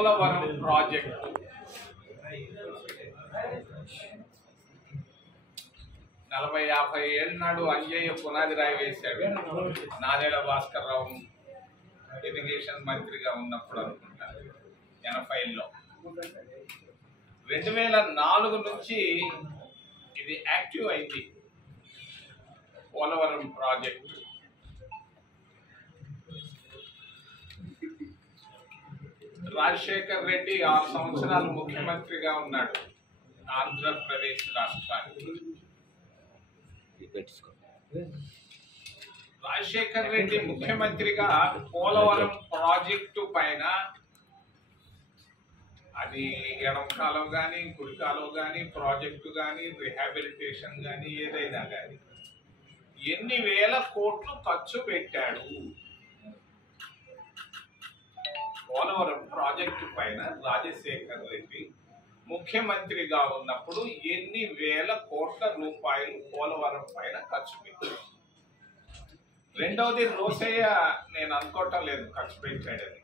Polavaram project 40-50 ఏళ్ళ నాడు అంజయ్య పునాది రాయి వేశాడు. నాదెళ్ల భాస్కర్ రావు ఇరిగేషన్ మంత్రిగా ఉన్నప్పుడు అనుకుంటాను 80లో. 2004 నుంచి ఇది యాక్టివ్ అయింది పోలవరం ప్రాజెక్టు. రాజశేఖర్ రెడ్డి 6 సంవత్సరాలు ముఖ్యమంత్రిగా ఉన్నాడు ఆంధ్రప్రదేశ్ రాష్ట్రానికి. రాజశేఖర్ రెడ్డి ముఖ్యమంత్రిగా పోలవరం ప్రాజెక్టు పైన అది ఎడమ కాలం కానీ కుడి కాలం కానీ ప్రాజెక్టు కానీ రిహాబిలిటేషన్ కానీ ఏదైనా కానీ ఎన్ని వేల కోట్లు ఖర్చు పెట్టాడు. పోలవరం ప్రాజెక్టు పైన రాజశేఖర్ రెడ్డి ముఖ్యమంత్రిగా ఉన్నప్పుడు ఎన్ని వేల కోట్ల రూపాయలు పోలవరం పైన ఖర్చు పెట్టాడు. రెండవది రోసయ్య నేను అనుకోవటం లేదు ఖర్చు పెట్టాడని.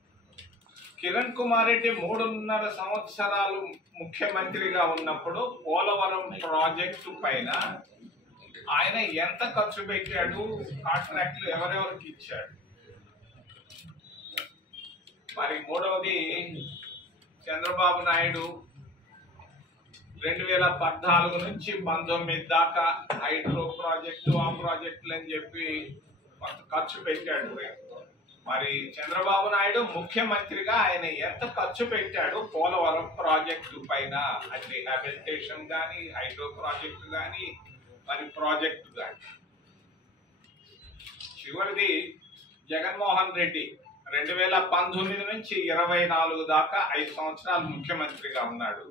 కిరణ్ కుమార్ రెడ్డి 3.5 సంవత్సరాలు ముఖ్యమంత్రిగా ఉన్నప్పుడు పోలవరం ప్రాజెక్టు పైన ఆయన ఎంత ఖర్చు పెట్టాడు, కాంట్రాక్టులు ఎవరెవరికి ఇచ్చాడు. మరి మూడవది చంద్రబాబు నాయుడు 2014 నుంచి 19 దాకా హైడ్రో ప్రాజెక్టు ఆ ప్రాజెక్టులు అని చెప్పి కొంత ఖర్చు పెట్టాడు. మరి చంద్రబాబు నాయుడు ముఖ్యమంత్రిగా ఆయన ఎంత ఖర్చు పెట్టాడు పోలవరం ప్రాజెక్టు పైన, అది రిహాబిలిటేషన్ కానీ హైడ్రో ప్రాజెక్టు కానీ మరి ప్రాజెక్టు కానీ. చివరిది జగన్మోహన్ రెడ్డి 2019 నుంచి 24 దాకా 5 సంవత్సరాలు ముఖ్యమంత్రిగా ఉన్నాడు.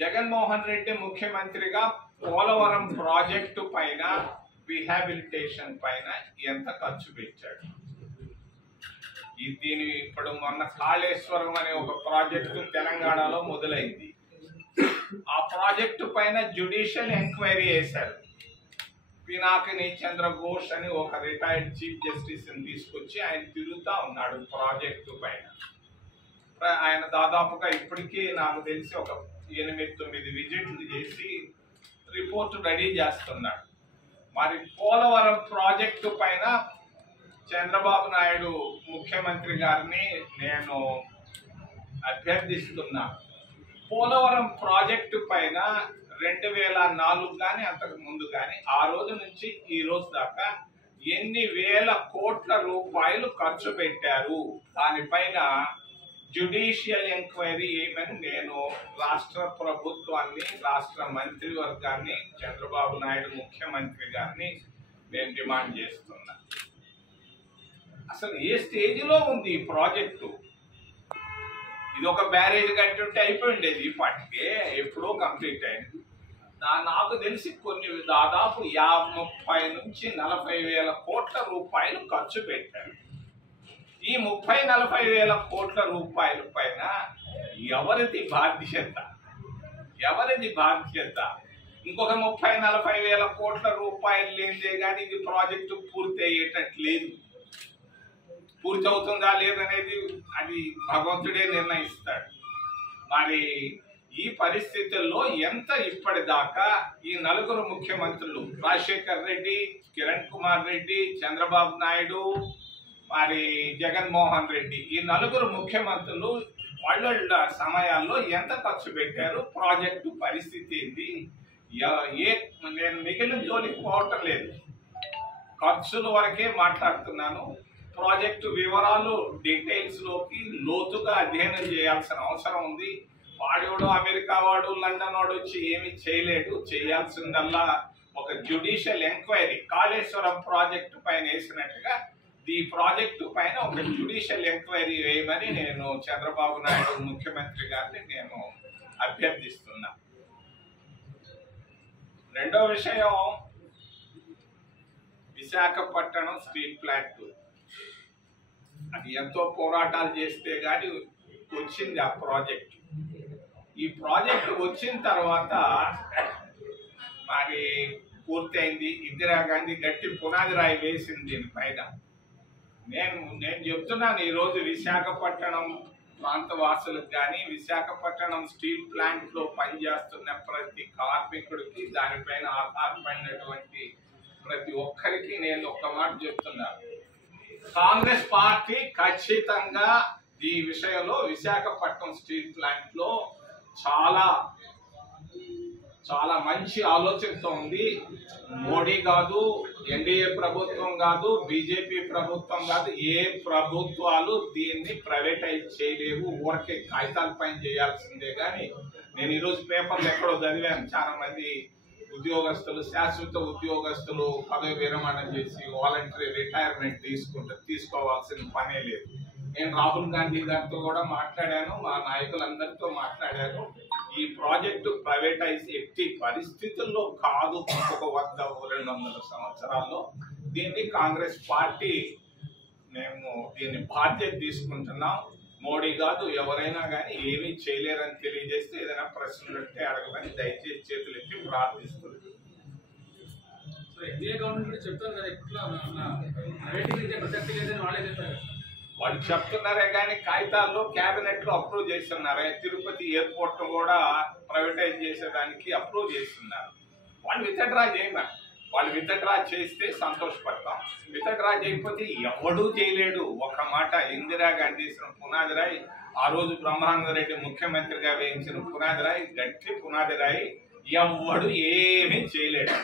జగన్మోహన్ రెడ్డి ముఖ్యమంత్రిగా పోలవరం ప్రాజెక్టు పైన రిహాబిలిటేషన్ పైన ఎంత ఖర్చు పెట్టాడు. దీని ఇప్పుడు మొన్న కాళేశ్వరం అనే ఒక ప్రాజెక్టు తెలంగాణలో మొదలైంది. ఆ ప్రాజెక్టు పైన జ్యుడిషియల్ ఎంక్వైరీ చేశారు. పినాకిని చంద్ర ఘోష్ అని ఒక రిటైర్డ్ చీఫ్ జస్టిస్ ని తీసుకొచ్చి ఆయన తిరుగుతా ఉన్నాడు ప్రాజెక్టు పైన. ఆయన దాదాపుగా ఇప్పటికీ నాకు తెలిసి ఒక 8-9 విజిట్లు చేసి రిపోర్టు రెడీ చేస్తున్నాడు. మరి పోలవరం ప్రాజెక్టు పైన చంద్రబాబు నాయుడు ముఖ్యమంత్రి గారిని నేను అభ్యర్థిస్తున్నా. పోలవరం ప్రాజెక్టు పైన 2004 కానీ అంతకు ముందు కానీ ఆ రోజు నుంచి ఈ రోజు దాకా ఎన్ని వేల కోట్ల రూపాయలు ఖర్చు పెట్టారు, దానిపైన జ్యుడిషియల్ ఎంక్వైరీ ఏమని నేను రాష్ట్ర ప్రభుత్వాన్ని, రాష్ట్ర మంత్రివర్గాన్ని, చంద్రబాబు నాయుడు ముఖ్యమంత్రి గారిని నేను డిమాండ్ చేస్తున్నా. అసలు ఏ స్టేజ్లో ఉంది ఈ ప్రాజెక్టు? ఇది ఒక బ్యారేజ్ కట్టుంటే అయిపోయి ఉండేది, ఈ పాటికే ఎప్పుడో కంప్లీట్ అయింది. నాకు తెలిసి దాదాపు 30 నుంచి 40 వేల కోట్ల రూపాయలు ఖర్చు పెట్టారు. ఈ 30-40 వేల కోట్ల రూపాయల పైన ఎవరిది బాధ్యత? ఇంకొక 30-40 వేల కోట్ల రూపాయలు లేదే కానీ ఇది ప్రాజెక్టు పూర్తి అయ్యేటట్లేదు. పూర్తి అవుతుందా లేదనేది అది భగవంతుడే నిర్ణయిస్తాడు. మరి ఈ పరిస్థితుల్లో ఎంత ఇప్పటిదాకా ఈ 4 ముఖ్యమంత్రులు రాజశేఖర్ రెడ్డి, కిరణ్ కుమార్ రెడ్డి, చంద్రబాబు నాయుడు, మరి జగన్మోహన్ రెడ్డి, ఈ 4 ముఖ్యమంత్రులు వాళ్ళ సమయాల్లో ఎంత ఖర్చు పెట్టారు, ప్రాజెక్టు పరిస్థితి ఏంది? నేను మిగిలిన జోలికి పోవటం లేదు, ఖర్చుల వరకే మాట్లాడుతున్నాను. ప్రాజెక్టు వివరాలు డీటెయిల్స్ లోకి లోతుగా అధ్యయనం చేయాల్సిన అవసరం ఉంది. వాడేవాడు అమెరికా వాడు లండన్ వాడు వచ్చి ఏమి చేయలేడు. చేయాల్సిందల్లా ఒక జ్యుడిషియల్ ఎంక్వైరీ, కాళేశ్వరం ప్రాజెక్టు పైన వేసినట్టుగా ఈ ప్రాజెక్టు పైన ఒక జ్యుడిషియల్ ఎంక్వైరీ వేయమని నేను చంద్రబాబు నాయుడు ముఖ్యమంత్రి గారిని నేను అభ్యర్థిస్తున్నా. రెండో విషయం, విశాఖపట్నం స్టీల్ ప్లాంట్. అది ఎంతో పోరాటాలు చేస్తే గాని వచ్చింది ఆ ప్రాజెక్ట్. ఈ ప్రాజెక్ట్ వచ్చిన తర్వాత మరి పూర్తయింది. ఇందిరాగాంధీ గట్టి పునాది రాయి వేసింది దీనిపైన. నేను చెప్తున్నాను, ఈరోజు విశాఖపట్నం ప్రాంత వాసులకు కానీ విశాఖపట్నం స్టీల్ ప్లాంట్ లో పనిచేస్తున్న ప్రతి కార్మికుడికి దానిపైన ఆధారపడినటువంటి ప్రతి ఒక్కరికి నేను ఒక్క మాట చెప్తున్నాను. కాంగ్రెస్ పార్టీ ఖచ్చితంగా ఈ విషయంలో విశాఖపట్నం స్టీల్ ప్లాంట్ లో చాలా చాలా మంచి ఆలోచనతో ఉంది. మోడీ కాదు, ఎన్డీఏ ప్రభుత్వం కాదు, బీజేపీ ప్రభుత్వం కాదు, ఏ ప్రభుత్వాలు దీన్ని ప్రైవేటైజ్ చేయలేవు. ఊరికే కాగితాల పైన చేయాల్సిందే. కానీ నేను ఈరోజు పేపర్లు ఎక్కడో చదివాను, చాలా మంది ఉద్యోగస్తులు, శాశ్వత ఉద్యోగస్తులు పదవి విరమణ చేసి వాలంటరీ రిటైర్మెంట్ తీసుకోవాల్సిన పనే లేదు. నేను రాహుల్ గాంధీ గారితో కూడా మాట్లాడాను, మా నాయకులందరితో మాట్లాడాను. ఈ ప్రాజెక్టు ప్రైవేటైజ్ ఎట్టి పరిస్థితుల్లో కాదు. ఒక 100-200 సంవత్సరాల్లో దీన్ని కాంగ్రెస్ పార్టీ మేము దీన్ని బాధ్యత తీసుకుంటున్నాం. మోడీ కాదు, ఎవరైనా కానీ ఏమీ చేయలేరని తెలియజేస్తే ఏదైనా ప్రశ్నలు ఉంటే అడగమని దయచేసి చేతులు ఎత్తి ప్రార్థిస్తుంది. వాళ్ళు చెప్తున్నారే కానీ కాగితాల్లో కేబినెట్ లో అప్రూవ్ చేస్తున్నారే. తిరుపతి ఎయిర్పోర్ట్ కూడా ప్రైవేటైజ్ చేసేదానికి అప్రూవ్ చేస్తున్నారు. వాళ్ళు విత్డ్రా చేయమని, వాళ్ళు విత్డ్రా చేస్తే సంతోషపడతాం. విత్డ్రా చేయకపోతే ఎవడూ చేయలేడు. ఒక మాట, ఇందిరాగాంధీ చేసిన పునాది రాయి, ఆ రోజు బ్రహ్మానందరెడ్డి ముఖ్యమంత్రిగా వేయించిన పునాది రాయి, గట్టి పునాది రాయి, ఎవడు ఏమీ చేయలేడు.